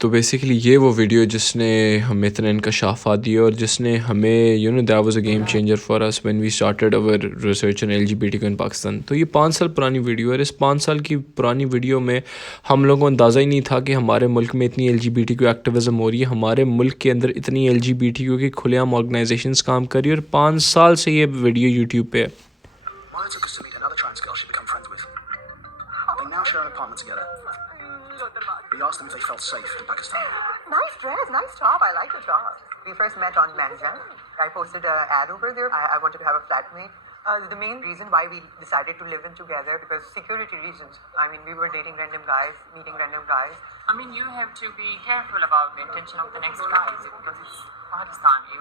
तो बेसिकली ये वो वीडियो जिसने हमें इतना इंकशाफात दिए और जिसने हमें that was a game changer for us when we started our research in LGBTQ in Pakistan. तो ये 5 साल पुरानी वीडियो है और इस 5 साल की पुरानी वीडियो में हम लोगों को अंदाज़ा ही नहीं था कि हमारे मुल्क में इतनी एलजीबीटीक्यू एक्टिविज़म हो रही है, हमारे मुल्क के अंदर इतनी एलजीबीटीक्यू की खुलेआम ऑर्गेनाइजेशंस काम कर रही है और 5 साल से ये वीडियो यूट्यूब पे है। We asked them if they felt safe in Pakistan. Nice dress, nice top. I like the top. We first met on Manjan. I posted an ad over there. I wanted to have a flatmate. The main reason why we decided to live in together because security reasons. I mean, we were dating random guys, meeting random guys. I mean, you have to be careful about the intention of the next guy because it's Pakistan.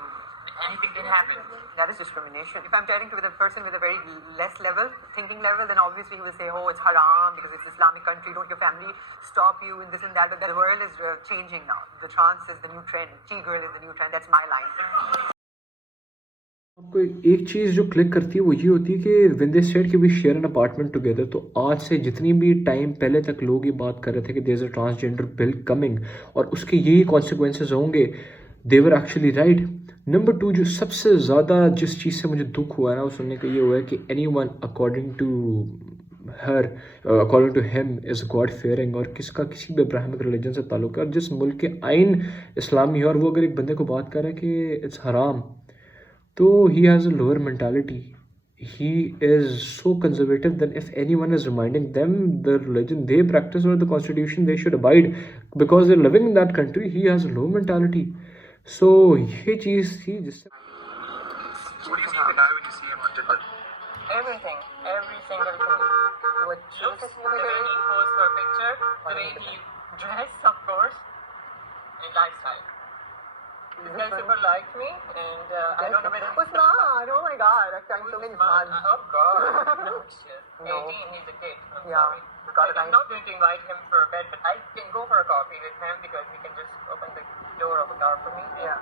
Anything can happen. That is discrimination. If I'm chatting with a person with a very less level, thinking level, then obviously he will say, oh, it's haram because it's Islamic country. Don't your family stop you in this and that? But the world is changing now. The trans is the new trend. G-girl is the new trend. That's my line. आपको एक चीज़ जो click करती है वो ये होती है कि व्हेन दे सेड कि we share an apartment together, तो आज से जितनी भी टाइम पहले तक लोग ये बात कर रहे थे कि there is a transgender bill coming और उसके यही कॉन्सिक्वेंसेस होंगे, they were actually right. Number 2, जो सबसे ज़्यादा जिस चीज़ से मुझे दुख हुआ है ना वो सुनने का ये हुआ है कि anyone according to her according to him is god fearing और किसका किसी भी अब्राहमिक रिलीजन से ताल्लुक है और जिस मुल्क के आइन इस्लामी है और वो अगर एक बंदे को बात कर रहा है कि इट्स हराम, तो he has a lower mentality. He is so conservative that if anyone is reminding them the religion they practice or the constitution they should abide because they're living in that country, he has a low mentality. So ये चीज़ थी जिससे What do you see in the guy when you see him on Tinder? Everything, every single thing. What Looks, the way he posed for a picture, the way he dressed, of course, and lifestyle. This guy super liked me, and I don't know whether What's not? Oh my God! I'm so many fun. Oh God, no shit. No. 18, he's a kid. I'm Yeah. sorry. Got Like, it. I'm not going to invite him for a bed, but I can go for a coffee with him because he can just open the door of the car for me. Yeah.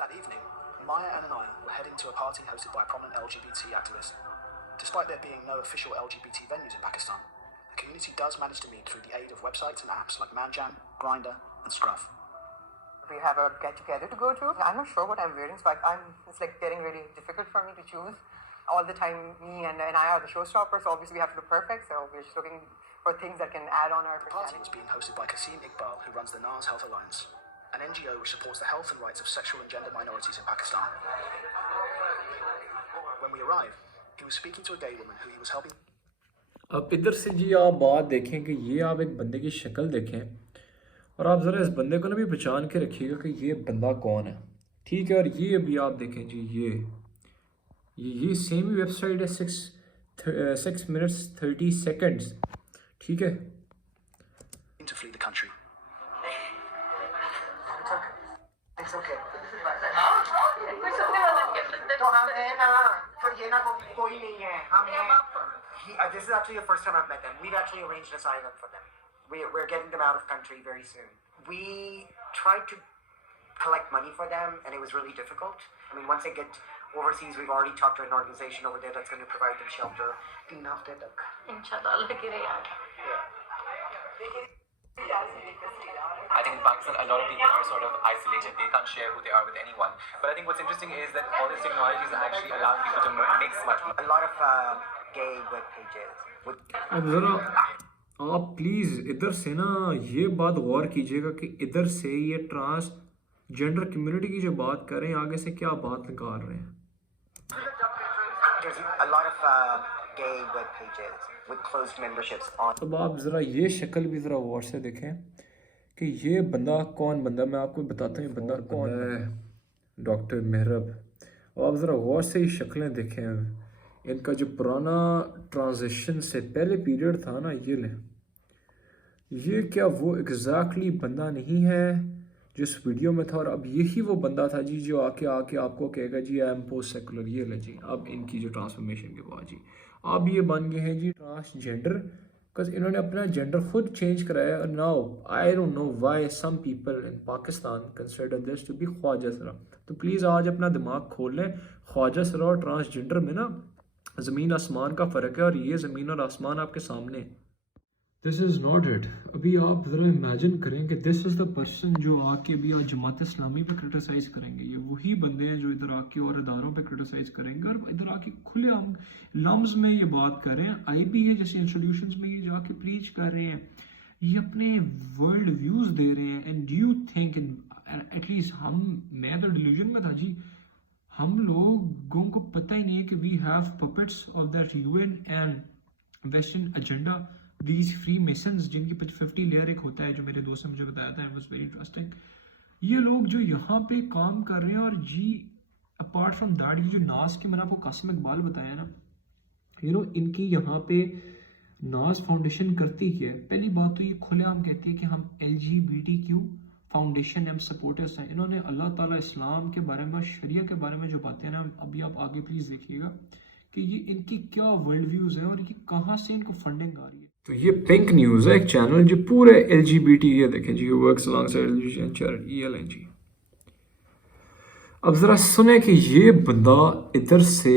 That evening, Maya and I were heading to a party hosted by prominent LGBT activists. Despite there being no official LGBT venues in Pakistan, the community does manage to meet through the aid of websites and apps like Manjam, Grindr, and Scruff. We have a get-together to go to. I'm not sure what I'm wearing, so it's like getting really difficult for me to choose. All the time, me and I are the showstoppers, so obviously we have to look perfect, so we're just looking for things that can add on our The party personality. is being hosted by Qasim Iqbal, who runs the NAZ Health Alliance, an NGO which supports the health and rights of sexual and gender minorities in Pakistan. When we arrived, he was speaking to a gay woman who he was helping. अब इधर से जी आप बात देखें कि ये आप एक बंदे की शक्ल देखें और आप ज़रा इस बंदे को ना भी पहचान के रखिएगा कि ये बंदा कौन है, ठीक है। और ये अभी आप देखें जी, ये सेम ही वेबसाइट है 6 minutes 30 seconds, ठीक है। To flee the country. It's okay. तो हम है ना, फिर ये ना कोई नहीं है, हम हैं. This is actually the first time I've met them. We've actually arranged asylum for them. We're getting them out of country very soon. We tried to collect money for them, and it was really difficult. I mean, once they get overseas, we've already talked to an organization over there that's going to provide them shelter. Inshallah, look at it. I think in Pakistan, a lot of people are sort of isolated. They can't share who they are with anyone. But I think what's interesting is that all these technologies are actually allowing people to mix much more. A lot of gay web pages. अब ज़रा आप please इधर से ना ये बात गौर कीजिएगा कि इधर से ये ट्रांसजेंडर कम्युनिटी की जो बात कर रहे हैं आगे से क्या बात निकाल रहे हैं। There's a lot of gay web pages with closed memberships on. अब आप ज़रा ये शक्ल भी ज़रा गौर से देखें कि ये बंदा कौन बंदा, मैं आपको बताता हूँ ये बंदा कौन है, डॉक्टर मेहरब। और आप ज़रा गौर से ये शक्लें देखें, इनका जो पुराना ट्रांजिशन से पहले पीरियड था ना, ये क्या वो एग्जैक्टली बंदा नहीं है जो इस वीडियो में था। और अब यही वो बंदा था जी जो आके आपको कहेगा जी आई एम पोस्ट सेकुलर, ये ले जी। अब इनकी जो ट्रांसफॉर्मेशन के बाद जी अब ये बन गए हैं जी ट्रांसजेंडर, बिकॉज इन्होंने अपना जेंडर खुद चेंज कराया। Now I don't know why some people in Pakistan consider this to be ख्वाजा सरा। तो प्लीज़ आज अपना दिमाग खोल लें, ख्वाजा सरा और ट्रांसजेंडर में ना ज़मीन आसमान का फ़र्क है और ये ज़मीन और आसमान आपके सामने है। This is not it. अभी आप ज़रा इमेजिन करें कि दिस इज़ द पर्सन जो आके अभी आज जमात इस्लामी पे क्रिटिसाइज़ करेंगे। ये वही बंदे हैं जो इधर आके और इदारों पे क्रिटिसाइज़ करेंगे और इधर आके खुलेआम लम्स में ये बात कर रहे हैं। IBA जैसे इंस्टीट्यूशंस में ये जाके प्रीच कर रहे हैं, ये अपने वर्ल्ड व्यूज़ दे रहे हैं। And do you think at least मैं तो डिल्यूजन में था जी, हम लोगों को पता ही नहीं है कि we have puppets of that UN and western agenda, these free masons जिनकी 50 लेयर एक होता है, जो मेरे दोस्त ने मुझे बताया था, वाज वेरी इंटरेस्टिंग। ये लोग जो यहाँ पे काम कर रहे हैं, और जी अपार्ट फ्रॉम दैट ये जो नाज के, मैंने आपको कासिम इकबाल बताया ना, इनकी यहाँ पे नाज फाउंडेशन करती है। पहली बात तो ये खुलेआम कहती है कि हम LGBTQ फाउंडेशन एम सपोर्टर्स हैं। इन्होंने अल्लाह ताला इस्लाम के बारे में, शरिया के बारे में जो बातें हैं ना, अभी आप आगे प्लीज़ देखिएगा कि ये इनकी क्या वर्ल्ड व्यूज़ है और ये कहाँ से इनको फंडिंग आ रही है। तो ये पिंक न्यूज़ है, एक चैनल जो पूरे LGBT, ये देखें जी, वर्क्स अलोंगसाइड चैरिटी LNG। अब ज़रा सुने कि ये बंदा इधर से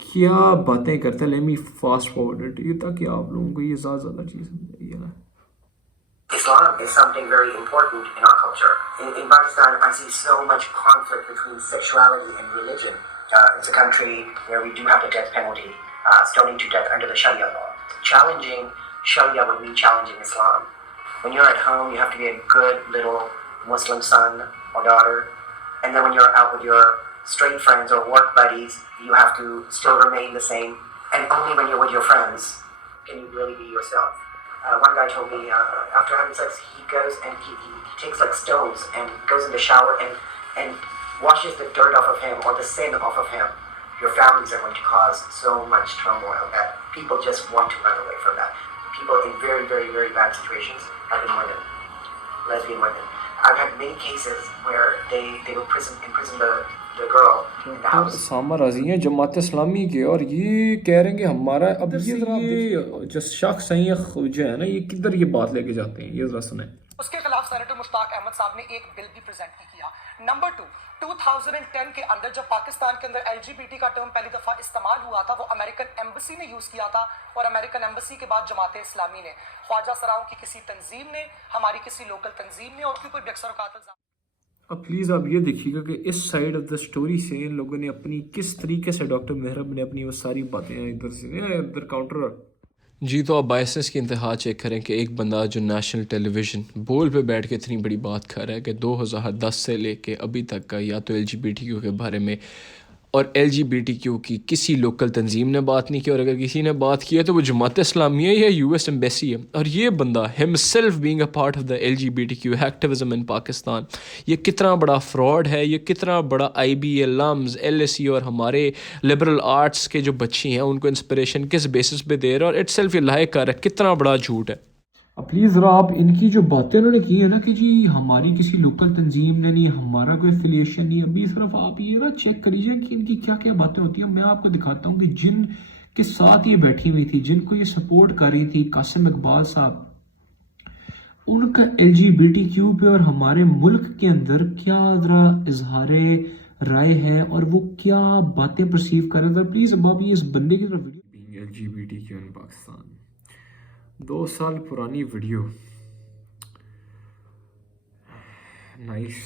क्या बातें करता है। लेट मी फास्ट फॉरवर्ड ये, ताकि आप लोगों को ये ज़्यादा चीज़ समझ ना। Islam is something very important in our culture. In Pakistan, I see so much conflict between sexuality and religion. It's a country where we do have the death penalty, stoning to death under the Sharia law. Challenging Sharia would mean challenging Islam. When you're at home, you have to be a good little Muslim son or daughter. And then when you're out with your straight friends or work buddies, you have to still remain the same. And only when you're with your friends can you really be yourself. One guy told me after having sex, he goes and he takes like stones and goes in the shower and washes the dirt off of him or the sin off of him. Your families are going to cause so much turmoil that people just want to run away from that. People in very, very, very bad situations have been women, lesbian women. I've had many cases where they will imprison the girl in the house. सामा राजी हैं जमात इस्लामी के, और ये कह रहे हैं कि हमारा अब ये जो शख्स हैं, ये जो है ना, ये किधर ये बात लेके जाते हैं, ये जरा सुने। उसके खिलाफ सेनेटर मुश्ताक अहमद साहब ने एक बिल भी प्रेजेंट किया। नंबर 2, 2010 के अंदर जब पाकिस्तान के अंदर LGBT का टर्म पहली दफा इस्तेमाल हुआ था, वो अमेरिकन एम्बेसी ने यूज किया था, और अमेरिकन एम्बेसी के बाद जमात इस्लामी ने, ख्वाजा सराओं की किसी तंजीम ने, हमारी किसी लोकल तंजीम ने, और कोई बेक्सर कातिल। अब प्लीज़ आप ये देखिएगा कि इस साइड ऑफ द स्टोरी से इन लोगों ने अपनी किस तरीके से, डॉक्टर मेहरब ने अपनी वो सारी बातें इधर से इधर काउंटर। जी, तो आप बायसनेस की इंतहा चेक करें कि एक बंदा जो नेशनल टेलीविज़न बोल पे बैठ के इतनी बड़ी बात कर रहा है कि 2010 से लेके अभी तक का या तो LGBTQ के बारे में और LGBTQ की किसी लोकल तंजीम ने बात नहीं की, और अगर किसी ने बात की है तो वो जमात इस्लामी है या US एम्बेसी है। और ये बंदा himself being a part of the LGBTQ activism in Pakistan, ये कितना बड़ा फ्रॉड है, ये कितना बड़ा IBA, LUMS, LSE और हमारे लिबरल आर्ट्स के जो बच्चे हैं उनको इंस्पिरेशन किस बेसिस पे दे रहा है, और इटसेल्फ ये लाइक कर रहा है, कितना बड़ा झूठ है। अब प्लीज़ ज़रा आप इनकी जो बातें उन्होंने की है ना कि जी हमारी किसी लोकल तंजीम ने नहीं, हमारा कोई एफिलिएशन नहीं, अभी सिर्फ आप ये ना चेक करिए कि इनकी क्या क्या बातें होती हैं। मैं आपको दिखाता हूँ कि जिन के साथ ये बैठी हुई थी, जिनको ये सपोर्ट कर रही थी, कासिम इकबाल साहब, उनका LGBTQ पे और हमारे मुल्क के अंदर क्या ज़रा इजहारे राय है और वो क्या बातें परसीव कर रहे थे। प्लीज़ अब आप ये इस बंदे की तरफ वीडियो, LGBTQ इन पाकिस्तान 2 साल पुरानी video, nice.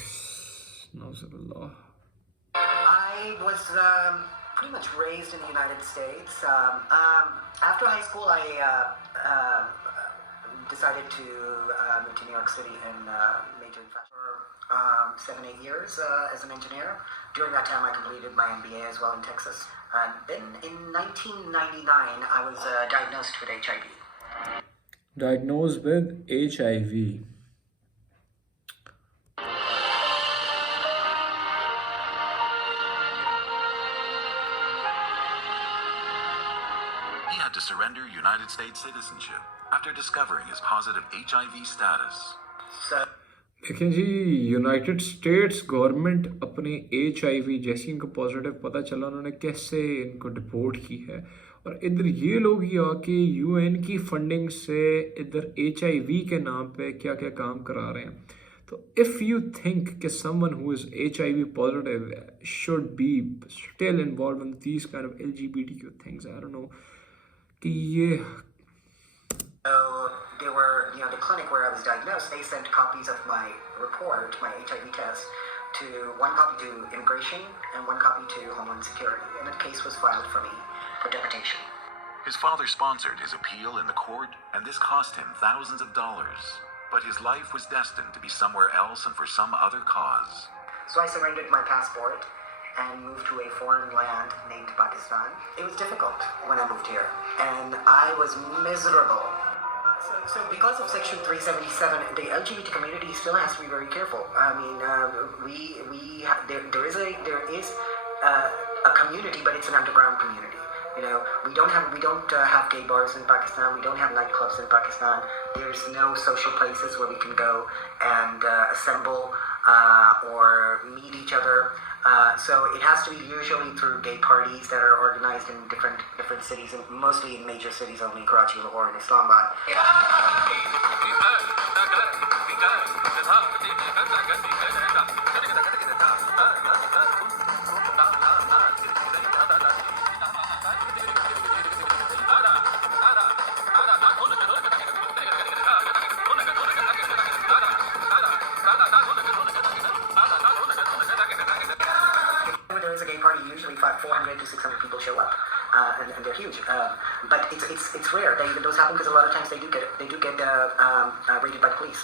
I was pretty much raised in the United States. After high school, I decided to move to New York City and major in fashion for 7-8 years as an engineer. During that time, I completed my MBA as well in Texas. Then in 1999, I was diagnosed with HIV. Diagnosed with HIV. He had to surrender United States citizenship after discovering his positive HIV status. देखें जी, United states government अपने HIV जैसे इनको positive पता चला, उन्होंने कैसे इनको deport की है, और इधर ये लोग ही आके UN की फंडिंग से इधर HIV के नाम पे क्या क्या काम करा रहे हैं। तो इफ़ यू थिंक कि someone who is HIV positive should be still involve in these kind of LGBTQ things, I don't no कि ये there were, the clinic where I was diagnosed, they sent copies of my report, my HIV test, one copy to immigration and one copy to Homeland Security. And the case was filed for me for deportation. His father sponsored his appeal in the court, and this cost him thousands of dollars. But his life was destined to be somewhere else and for some other cause. So I surrendered my passport and moved to a foreign land named Pakistan. It was difficult when I moved here, and I was miserable. So because of Section 377, the LGBT community still has to be very careful. I mean, there is a community, but it's an underground community. We don't have gay bars in Pakistan. We don't have nightclubs in Pakistan. There's no social places where we can go and assemble or meet each other. So it has to be usually through gay parties that are organized in different cities, and mostly in major cities only, Karachi, Lahore, and Islamabad. There is a gay party, usually 400 to 600 people show up, and they're huge. But it's rare. Those happen because a lot of times they do get raided by the police.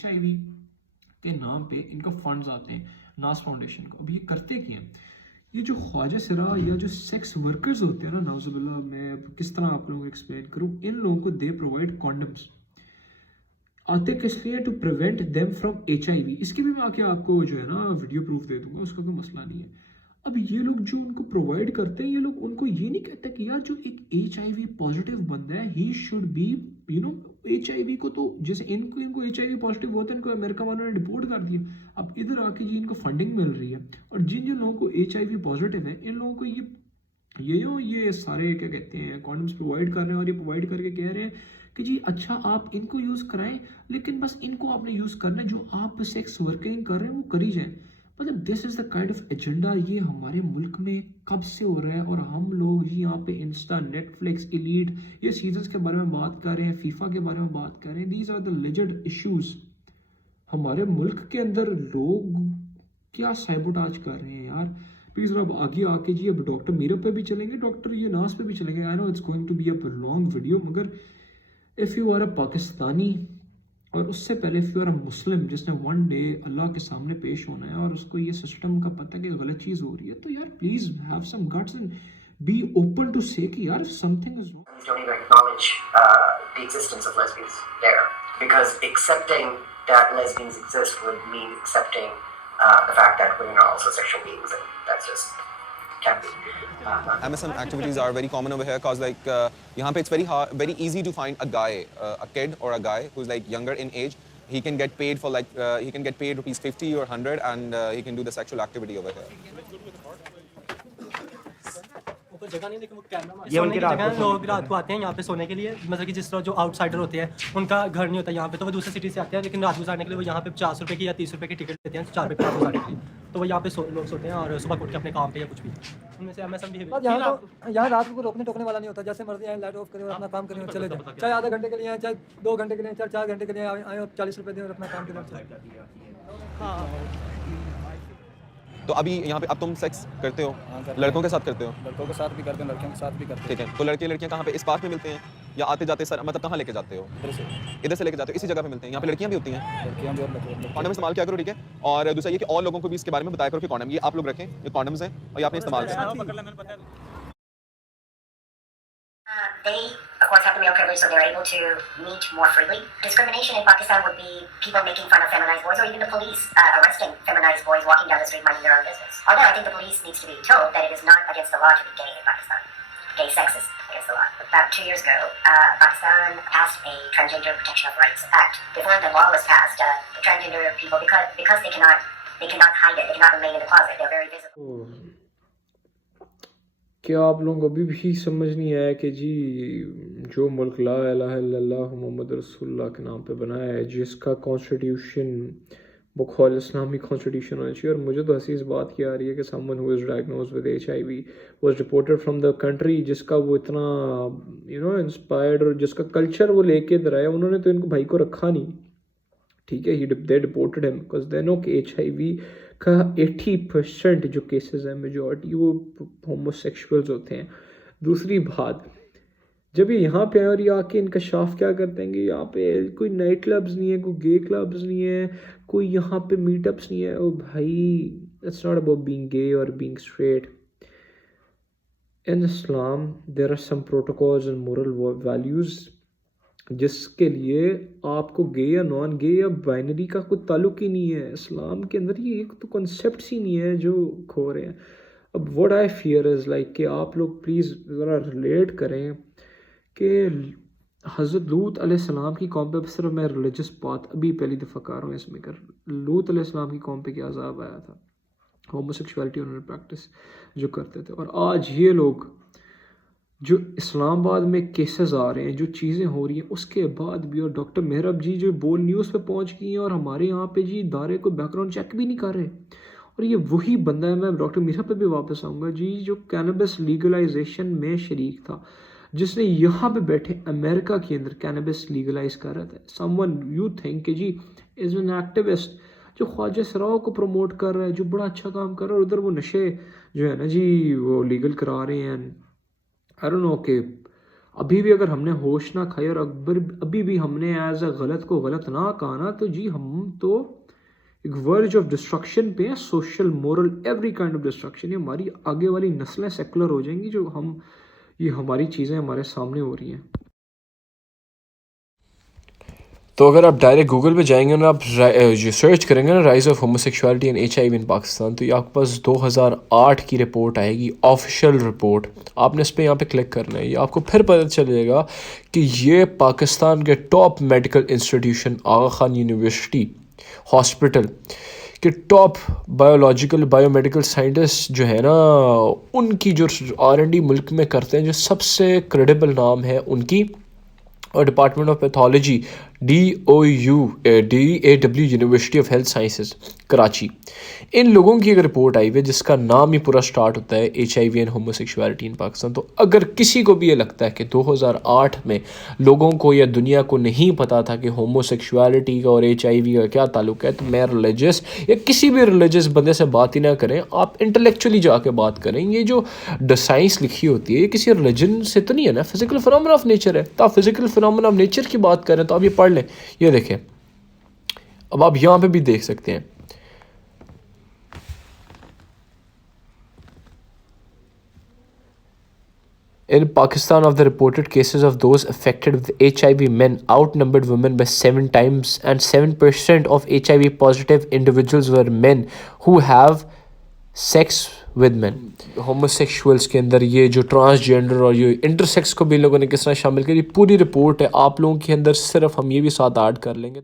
HIV के नाम पे इनका funds आते हैं नाज foundation को। अब ये करते क्या हैं? ये जो ख्वाजा सरा या जो सेक्स वर्कर्स होते हैं ना, नाउजुबिल्लाह, मैं किस तरह आप लोगों को एक्सप्लेन करूँ, इन लोगों को दे प्रोवाइड कॉन्डम्स। आते किस लिए? To prevent them from HIV। इसके भी मैं आके आपको जो है ना वीडियो प्रूफ दे दूंगा, उसका कोई मसला नहीं है। अब ये लोग जो उनको प्रोवाइड करते हैं, ये लोग उनको ये नहीं कहते कि यार जो एक HIV पॉजिटिव बंदा है ही शुड बी HIV को, तो जैसे इनको HIV पॉजिटिव होता है, इनको अमेरिका वालों ने डिपोर्ट कर दिया। अब इधर आके जी इनको फंडिंग मिल रही है, और जिन लोगों को HIV पॉजिटिव है, इन लोगों को ये सारे क्या कहते हैं कॉन्डम्स प्रोवाइड कर रहे हैं, और ये प्रोवाइड करके कह रहे हैं कि जी अच्छा आप इनको यूज़ कराएं, लेकिन बस इनको आपने यूज़ करना है, जो आप सेक्स वर्किंग कर रहे हैं वो करी जाए। मतलब this is the kind of agenda ये हमारे मुल्क में कब से हो रहा है, और हम लोग जी यहाँ पे इंस्टा, नेटफ्लिक्स, एलीट, ये सीजन्स के बारे में बात कर रहे हैं, फीफा के बारे में बात कर रहे हैं। These are the legend issues. हमारे मुल्क के अंदर लोग क्या साइबोटाज कर रहे हैं यार। प्लीज़ अब आगे आके जी अब डॉक्टर मीरब पे भी चलेंगे, डॉक्टर ये नाज पे भी चलेंगे। I know it's going to be a long video, मगर if you are a Pakistani, और उससे पहले if you are a Muslim जिसने वन डे अल्लाह के सामने पेश होना है, और उसको ये सिस्टम का पता है कि गलत चीज़ हो रही है, तो यार please have some guts and be open to say कि यार something is wrong. Don't even acknowledge the existence of lesbians there, because accepting that lesbians exist would mean accepting the fact that women are also sexual beings, and that's just can't be. MSM activities are very common over here because like यहाँ पे it's very easy to find a guy, a kid or a guy who's like younger in age. He can get paid for like he can get paid rupees 50 or 100, and he can do the sexual activity over here. जगह नहीं, लेकिन वो camera ये उनकी जगह है। लोग रात को आते हैं यहाँ पे सोने के लिए, मतलब कि जिस तरह जो आउटसाइडर होते हैं उनका घर नहीं होता यहाँ पे, तो वो दूसरे सिटी से आते हैं, लेकिन रात गुजारने के लिए वो यहाँ पे 50 रुपये की या 30 रुपये की टिकट देते हैं 4 रुपये रात गुजारने के लिए, तो वो यहाँ पे लोग सोते हैं और सुबह उठ के अपने काम पे या कुछ भी। उनमें से MSM भी यहाँ रात को रोकने टोकने वाला नहीं होता, जैसे मर्जी आए लाइट ऑफ करें और अपना काम करें और चले जाए, चाहे आधा घंटे के लिए आए, चाहे 2 घंटे के लिए, चाहे 4 घंटे के लिए आए और 40 रुपये दें और अपना काम करें। हाँ, तो अभी यहाँ पे अब तुम सेक्स करते हो? लड़कों के साथ करते हो? लड़कों के साथ भी करते हैं, लड़कियों के साथ भी करते हैं। ठीक है, तो लड़के लड़कियाँ कहाँ पे इस पार्क में मिलते हैं या आते जाते सर, मतलब कहाँ लेके जाते हो? इधर से लेके जाते हो, इसी जगह पे मिलते हैं। यहाँ पे लड़कियाँ भी होती हैं? लड़कियाँ भी और लड़के। कॉन्डम इस्तेमाल किया करो, ठीक है। और दूसरा ये कि और लोगों को भी इसके बारे में बताया करो कि कॉन्डम ये आप लोग रखें, ये कॉन्डम्स हैं और ये आपने इस्तेमाल करें। They, of course, have the male privilege, so they're able to meet more freely. Discrimination in Pakistan would be people making fun of feminized boys, or even the police arresting feminized boys walking down the street minding their own business. Although I think the police needs to be told that it is not against the law to be gay in Pakistan. Gay sex is against the law. About 2 years ago, Pakistan passed a Transgender Protection of Rights Act. Before the law was passed, the transgender people, because they cannot hide it, they cannot remain in the closet, they're very visible. क्या आप लोगों को अभी भी समझ नहीं आया कि जी जो मुल्क ला इलाहा इल्लल्लाह मुहम्मद रसूलुल्लाह के नाम पे बनाया है, जिसका कॉन्स्टिट्यूशन बकौल इस्लामी कॉन्स्टिट्यूशन होना चाहिए। और मुझे तो हंसी इस बात की आ रही है कि someone who is diagnose with HIV was deported from the country जिसका वो इतना इंस्पायर्ड और जिसका कल्चर वो लेके इधर आया, उन्होंने तो इनको भाई को रखा नहीं, ठीक है। They deported him because they know कि HIV का 80% जो केसेस हैं मेजॉरिटी वो होमोसेक्सुअल्स होते हैं। दूसरी बात, जब ये यहाँ पे आए और ये आके इंकशाफ क्या करते हैं कि यहाँ पे कोई नाइट क्लब्स नहीं है, कोई गे क्लब्स नहीं है, कोई यहाँ पे मीटअप्स नहीं है। ओ भाई, it's not about being gay और being straight. In Islam there are some protocols and moral values जिसके लिए आपको गे या नॉन गे या बाइनरी का कोई ताल्लुक ही नहीं है। इस्लाम के अंदर ये एक तो कॉन्सेप्ट ही नहीं है जो खो रहे हैं। अब what I fear is like कि आप लोग प्लीज़ ज़रा रिलेट करें कि हज़रत लूत अलैहिस्सलाम की कौम पे, सिर्फ मैं रिलीजियस बात अभी पहली दफ़ा कर रहा हूँ इसमें कर, लूत अलैहिस्सलाम की कौम पे क्या अज़ाब आया था, होमोसेक्सुअलिटी उन्होंने प्रैक्टिस जो करते थे। और आज ये लोग जो इस्लामाबाद में केसेस आ रहे हैं, जो चीज़ें हो रही हैं, उसके बाद भी, और डॉक्टर मेहरब जी जो बोल न्यूज़ पे पहुँच गई हैं और हमारे यहाँ पे जी इदारे को बैकग्राउंड चेक भी नहीं कर रहे। और ये वही बंदा है, मैं डॉक्टर मेहरब पे भी वापस आऊँगा जी, जो कैनबिस लीगलाइजेशन में शरीक था, जिसने यहाँ पे बैठे अमेरिका के अंदर कैनबिस लीगलाइज कर रहा था। समवन यू थिंक कि जी इज़ एन एक्टिविस्ट जो ख्वाजा सराओ को प्रमोट कर रहा है, जो बड़ा अच्छा काम कर रहा है, और उधर वो नशे जो है ना जी वो लीगल करा रहे हैं। आई डोंट नो कि अभी भी अगर हमने होश ना खाई और अभी भी हमने एज अ गलत को गलत ना कहा ना, तो जी हम तो एक वर्ज ऑफ डिस्ट्रक्शन पे है, social moral every kind of destruction. ये हमारी आगे वाली नस्लें सेकुलर हो जाएंगी जो हम, ये हमारी चीज़ें हमारे सामने हो रही हैं। तो अगर आप डायरेक्ट गूगल पे जाएंगे ना, आप जो सर्च करेंगे ना rise of homosexuality and HIV इन पाकिस्तान, तो ये आपके पास 2008 की रिपोर्ट आएगी, ऑफिशियल रिपोर्ट। आपने इस पर यहाँ पे क्लिक करना है, ये आपको फिर पता चलेगा कि ये पाकिस्तान के टॉप मेडिकल इंस्टीट्यूशन आगा खान यूनिवर्सिटी हॉस्पिटल कि टॉप बायोलॉजिकल बायोमेडिकल साइंटिस्ट जो है ना, उनकी जो R&D मुल्क में करते हैं, जो सबसे क्रेडिबल नाम है उनकी, और department of pathology DAW university of health sciences Karachi, इन लोगों की एक रिपोर्ट आई हुई है जिसका नाम ही पूरा स्टार्ट होता है HIV एंड होमोसेक्सुअलिटी इन पाकिस्तान। तो अगर किसी को भी ये लगता है कि 2008 में लोगों को या दुनिया को नहीं पता था कि होमोसेक्सुअलिटी का और HIV का क्या ताल्लुक है, तो मैं रिलीजियस या किसी भी रिलीजियस बंदे से बात ही ना करें, आप इंटेलेक्चुअली जाके बात करें। ये जो साइंस लिखी होती है ये किसी रिलीजन से तो नहीं है ना, फिजिकल फिनोमेना ऑफ नेचर है। तो आप फिजिकल फिनोमेना ऑफ नेचर की बात करें तो आप ये पढ़ लें, ये देखें। अब आप यहाँ पे भी देख सकते हैं, in Pakistan, of the reported cases of those affected with HIV, men outnumbered women by 7 times, and 7% of HIV positive individuals were men who have sex with men. Homosexuals के अंदर ये जो ट्रांसजेंडर और ये इंटरसेक्स को भी लोगों ने किस तरह शामिल किया, पूरी रिपोर्ट है आप लोगों के अंदर, सिर्फ हम ये भी साथ ऐड कर लेंगे।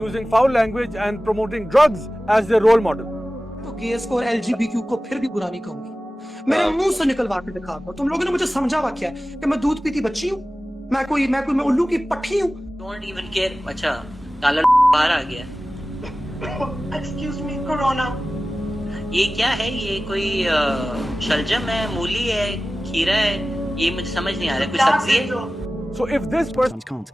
Using foul language and promoting drugs as their role model. तो गेस को और LGBTQ को फिर भी बुरा नहीं कहूंगी, मेरे मुंह से निकलवा के दिखा दो। तुम लोगों ने मुझे समझा हुआ क्या है कि मैं दूध पीती बच्ची हूँ, मैं उल्लू की पट्टी हूँ। Don't even care। अच्छा काला बाहर आ गया। Excuse me, corona. ये क्या है? ये कोई शलजम है, मूली है, खीरा है, ये मुझे समझ नहीं आ रहा, कोई सब्जी है? So if this person can't.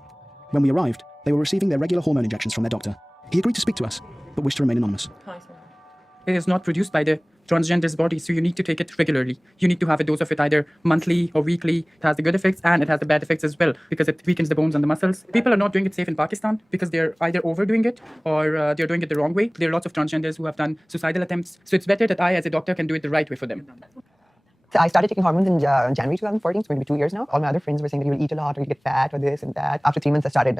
When we arrived, they were receiving their regular hormone injections from their doctor. He agreed to speak to us, but wished to remain anonymous. It is not produced by the transgender's body, so you need to take it regularly. You need to have a dose of it either monthly or weekly. It has the good effects and it has the bad effects as well because it weakens the bones and the muscles. People are not doing it safe in Pakistan because they're either overdoing it or they're doing it the wrong way. There are lots of transgenders who have done suicidal attempts, so it's better that I as a doctor can do it the right way for them. So I started taking hormones in January 2014, so maybe 2 years now. All my other friends were saying that you'll eat a lot or you'll get fat or this and that. After 3 months, I started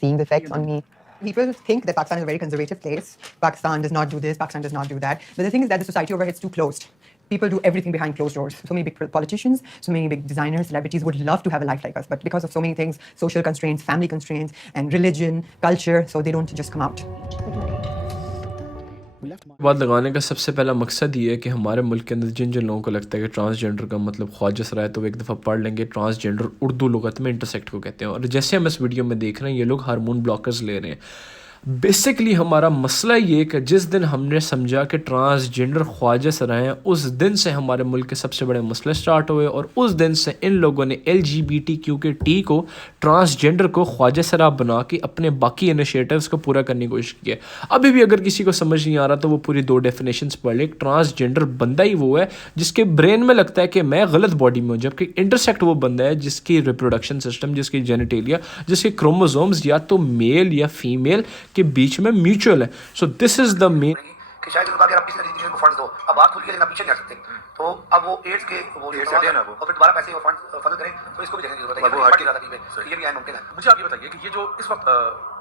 seeing the effects on me. People think that Pakistan is a very conservative place. Pakistan does not do this, Pakistan does not do that. But the thing is that the society over here is too closed. People do everything behind closed doors. So many big politicians, so many big designers, celebrities would love to have a life like us. But because of so many things, social constraints, family constraints, and religion, culture, so they don't just come out. बात लगाने का सबसे पहला मकसद ये है कि हमारे मुल्क के अंदर जिन जिन लोगों को लगता है कि ट्रांसजेंडर का मतलब ख्वाजस रहा है तो वो एक दफ़ा पढ़ लेंगे। ट्रांसजेंडर उर्दू लुगत में इंटरसेक्ट को कहते हैं, और जैसे हम इस वीडियो में देख रहे हैं ये लोग हार्मोन ब्लॉकर्स ले रहे हैं। बेसिकली हमारा मसला ये कि जिस दिन हमने समझा कि ट्रांसजेंडर ख्वाजस रहे हैं उस दिन से हमारे मुल्क के सबसे बड़े मसले स्टार्ट हुए, और उस दिन से इन लोगों ने LGBTQ के टी को ट्रांसजेंडर को ख्वाजस शराब बना के अपने बाकी इनिशिएटिव्स को पूरा करने की कोशिश की है। अभी भी अगर किसी को समझ नहीं आ रहा तो वो पूरी 2 डेफिनेशंस पढ़ ले। ट्रांसजेंडर बंदा ही वो है जिसके ब्रेन में लगता है कि मैं गलत बॉडी में हूँ, जबकि इंटरसेक्ट वो बंदा है जिसकी रिप्रोडक्शन सिस्टम, जिसकी जेनिटेलिया, जिसके क्रोमोसोम्स या तो मेल या फीमेल के बीच में म्यूचुअल है। So this is the main कि शायद उनका अगर आप किसी इंस्टीट्यूशन को फंड दो, अब बात खुल के लेना पीछे नहीं आ सकते, तो अब वो एड्स के वो एड्स हटे ना वो और फिर दोबारा पैसे वो फंड करें, तो इसको भी देखने की जरूरत है। वो हट के ज्यादा पे ये भी है मुमकिन है। मुझे आप ये बताइए कि ये जो इस वक्त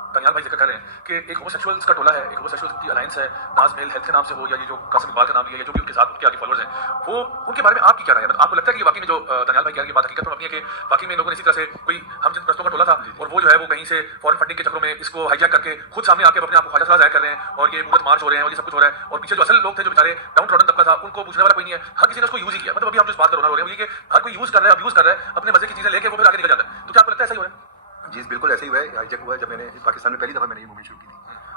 तनियाल भाई जिक्र कर रहे हैं कि एक होमोसेक्सुअल्स का टोला है, एक होमोसेक्सुअल की अलायंस है, नाज मेल हेल्थ के नाम से हो, या ये जो कासिम इकबाल का नाम लिया, या जो भी उनके साथ उनके आगे फॉलोअर्स हैं, वो उनके बारे में आपकी क्या राय है? आपको लगता है कि वाकई में जो तनियाल भाई कह रहे हैं ये बात हकीकत में अपनी है कि वाकई में लोगों ने इसी तरह से कोई हम जिन प्रस्तों का टोला था और वो जो है वो कहीं से फॉरेन फंडिंग के चक्रों में इसको हाईजैक करके खुद सामने आके अपने आप को ख्वाजा जाहिर कर रहे हैं, और ये मुगत मार्च हो रहे हैं और ये सब कुछ हो रहा है, और पीछे जो असल लोग थे जो बेचारे डाउन ट्रॉडन तबका था उनको पूछने वाला कोई नहीं है, हर किसी ने उसको यूज ही किया। मतलब अभी हम जो बात कर रहे हैं वो ये कि हर कोई यूज कर रहा है, अब्यूज कर रहा है, अपने मजे की चीजें लेके वो फिर आगे निकल जाता है। तो क्या आपको लगता है ऐसा ही हो रहा है? जी बिल्कुल ऐसे ही हुआ है। हाईजैक हुआ है जब मैंने पाकिस्तान में पहली दफ़ा मैंने ये मूवमेंट शुरू की थी,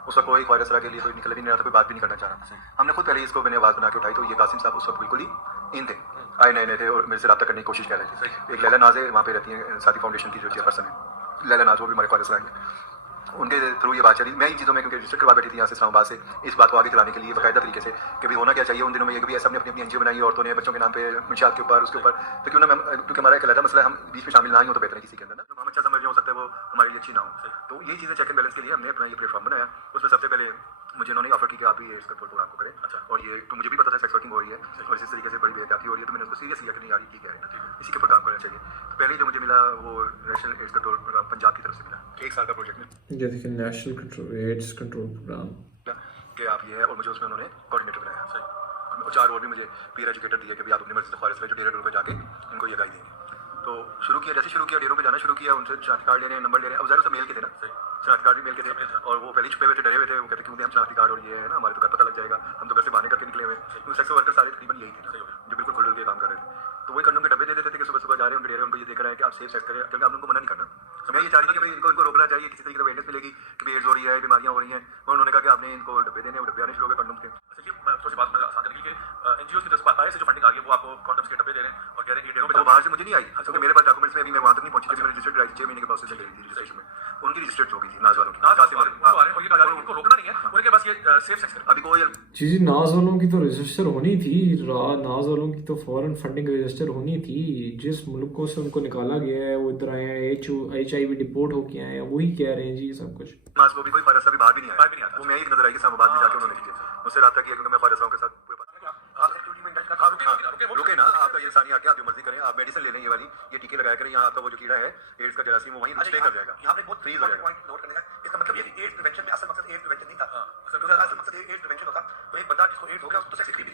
उस वक्त कोई ख्वाजा के लिए कोई निकल भी नहीं रहा था, कोई बात भी नहीं करना चाह रहा था। हमने खुद पहले इसको मैंने आवाज़ बना के उठाई, तो ये कासिम साहब उस वक्त बिल्कुल ही इन थे, आए नए थे और मेरे से रब्ता करने की कोशिश कर रहे थे। एक लैला नाज है वहाँ पे रहती है, साथी फाउंडेशन की जो चेयरपर्सन है लैला नाज, वो भी हमारे ख्वाजा है, उनके थ्रू ये बात चली। मैं इन चीज़ों में क्योंकि रजिस्टर करवा बैठी थी यहाँ से इस्लामाबाद से, इस बात को आगे चलाने के लिए बाकायदा तरीके से कि भाई होना क्या चाहिए। उन दिनों में ये भी ऐसा अपनी अपनी NGO बनाई, औरतों ने बच्चों के नाम पे मंशियात के ऊपर उसके ऊपर, तो क्यों ना क्योंकि हमारा एक अलग मसला है, हम बीच में शामिल ना ही हो तो बेहतर है किसी के अंदर ना, जो हम अच्छा समझ रहे हो सकता है वो हमारे लिए अच्छी ना हो। तो ये चीज़ें चेक एंड बैलेंस के लिए हमने अपना ये प्लेटफॉर्म बनाया। उसमें सबसे पहले मुझे उन्होंने ऑफर की कि आप भी ये इसका प्रोग्राम को करें। अच्छा, और ये तो मुझे भी पता था सेक्स वर्किंग हो रही है और इस तरीके से बड़ी बेहतियाती हो रही है, तो मैंने उसको सीरियस लिया कि नहीं यार ये ठीक है, इसी के ऊपर काम करना चाहिए। तो पहले जो मुझे मिला वो national AIDS control programme Punjab की तरफ से मिला, 1 साल का प्रोजेक्ट में, ये देखिए नेशनल एड्स कंट्रोल प्रोग्राम कि आप ये है, और मुझे उसमें उन्होंने कोऑर्डिनेटर बनाया। सही, 4 और भी मुझे पीयर एजुकेटर दिए कि भाई आप अपनी मर्जी से ख्वारिश रहे, जो डेरा डोर पर जाके इनको ये गाइड देंगे। तो शुरू किया, जैसे शुरू किया डेरों पे जाना शुरू किया, उनसे शनाख्ती कार्ड ले रहे हैं, नंबर ले रहे हैं। अब ज़रा से मेल के थे ना, शनाख्ती कार्ड भी मेल के थे, और वो पहले छुपे हुए थे, डरे हुए थे, वो कहते क्यों दें हम शनाख्ती कार्ड, और ये है ना हमारे तो घर पता लग जाएगा, हम तो घर से बाहर करके निकले हुए। क्योंकि सेक्स वर्कर सारे तकरीबन यही थे जो बिल्कुल खुल के काम कर रहे थे। तो वही कंडोम के डब्बे दे देते थे कि सुबह सुबह जा रहे हैं उनके डेरे, उनको ये देख रहा है कि आप सेफ सेक्स करें, क्योंकि आप उनको मना नहीं करना। तो मैं ये चाह रही थी कि भाई इनको रोकना चाहिए, किसी तरीके से अवेयरनेस मिलेगी कि एड्स हो रही है, बीमारियाँ हो रही हैं। और उन्होंने कहा कि आपने इनको डब्बे देने, वो डब्बे आने शुरू हो गए कंडोम के। अच्छा, ये मैं थोड़ी सी बात मैं आसान करेंगे कि NGOs की तरफ से जो फंडिंग आ रही है वो आपको कॉन्डम्स के डब्बे दे रहे हैं और कह रहे हैं कि डेरों में बाहर से मुझे नहीं आई, क्योंकि मेरे पास डॉक्यूमेंट्स में अभी मैं वहाँ तक नहीं पहुंची थी। मैंने रजिस्टर्ड कराई थी, 6 महीने के प्रोसेस करी थी रजिस्ट्रेशन में, उनकी रजिस्टर्ड हो गई थी नाज वालों की, कासिम वालों की। और ये कहा जा रहा है उनको रोकना नहीं है, उनके बस ये सेफ सेक्स करें। अभी कोई जी नाज वालों की तो रजिस्टर होनी थी, नाज वालों की तो फॉरेन फंडिंग रजिस्टर होनी थी। जिस मुल्कों से उनको निकाला गया है वो इधर आए हैं, HIV डिपोर्ट होके आए हैं, वही कह रहे हैं जी सब कुछ। नाज को भी कोई फारसा भी बाहर भी नहीं आया, वो मैं ही नजर आई कि इस्लामाबाद में जाके उन्होंने मुझसे रब्ता किया, क्योंकि मैं फारसाओं के साथ पूरे रुके ना, आपका ये इंसानी आके आप जो मर्जी करें, आप मेडिसिन ले लें, ये वाली ये टीके लगाया करें, यहाँ आपका वो जो कीड़ा है एड्स का जरासीम वो वहीं स्टे कर जाएगा। यहाँ पे बहुत फ्रीज हो जाएगा। पॉइंट नोट करने का, इसका मतलब ये कि एड्स प्रिवेंशन में असल मकसद एड्स प्रिवेंशन नहीं था। असल मकसद एड्स प्रिवेंशन होता, तो एक बंदा जिसको एड्स हो गया उसको सेक्स एक्टिविटी